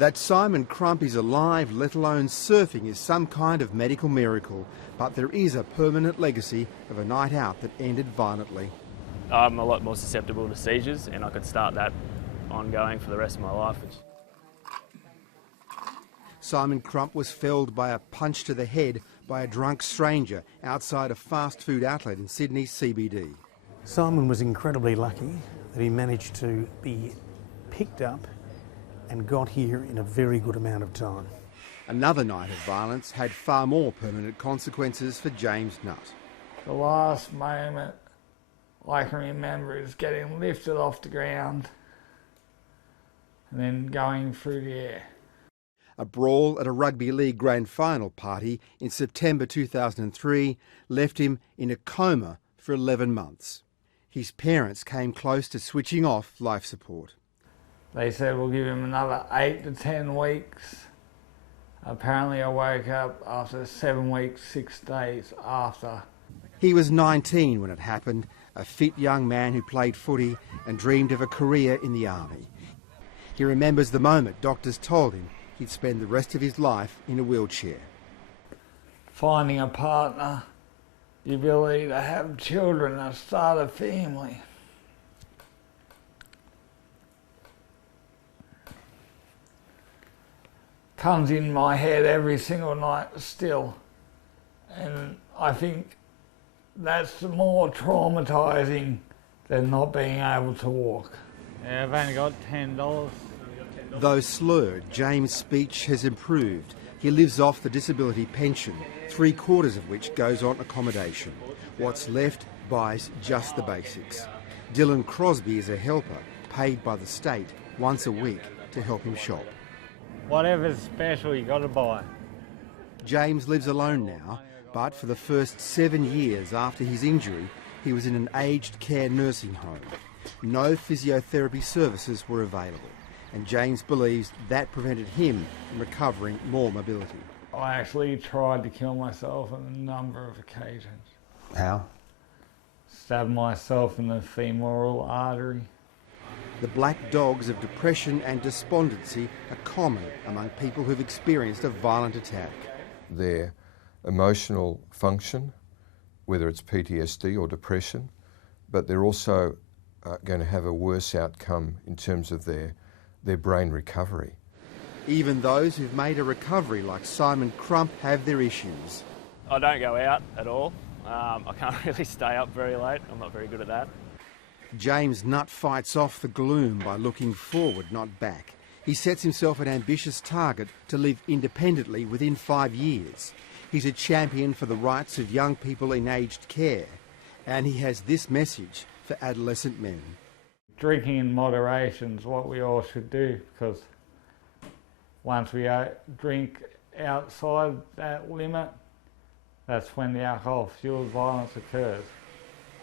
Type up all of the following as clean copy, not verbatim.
That Simon Cramp is alive, let alone surfing, is some kind of medical miracle. But there is a permanent legacy of a night out that ended violently. I'm a lot more susceptible to seizures, and I could start that ongoing for the rest of my life. Simon Cramp was felled by a punch to the head by a drunk stranger outside a fast food outlet in Sydney's CBD. Simon was incredibly lucky that he managed to be picked up and got here in a very good amount of time. Another night of violence had far more permanent consequences for James Nutt. The last moment I can remember is getting lifted off the ground and then going through the air. A brawl at a rugby league grand final party in September 2003 left him in a coma for 11 months. His parents came close to switching off life support. They said we'll give him another 8 to 10 weeks. Apparently I woke up after 7 weeks, 6 days after. He was 19 when it happened, a fit young man who played footy and dreamed of a career in the army. He remembers the moment doctors told him he'd spend the rest of his life in a wheelchair. Finding a partner, the ability to have children and start a family. Comes in my head every single night still, and I think that's more traumatising than not being able to walk. Yeah, I've only got $10. Though slurred, James' speech has improved. He lives off the disability pension, 3/4 of which goes on accommodation. What's left buys just the basics. Dylan Crosby is a helper, paid by the state once a week to help him shop. Whatever's special, you got to buy. James lives alone now, but for the first 7 years after his injury, he was in an aged care nursing home. No physiotherapy services were available, and James believes that prevented him from recovering more mobility. I actually tried to kill myself on a number of occasions. How? Stabbed myself in the femoral artery. The black dogs of depression and despondency are common among people who've experienced a violent attack. Their emotional function, whether it's PTSD or depression, but they're also going to have a worse outcome in terms of their brain recovery. Even those who've made a recovery, like Simon Cramp, have their issues. I don't go out at all. I can't really stay up very late. I'm not very good at that. James Nutt fights off the gloom by looking forward, not back. He sets himself an ambitious target to live independently within 5 years. He's a champion for the rights of young people in aged care. And he has this message for adolescent men. Drinking in moderation is what we all should do, because once we drink outside that limit, that's when the alcohol-fueled violence occurs.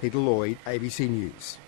Peter Lloyd, ABC News.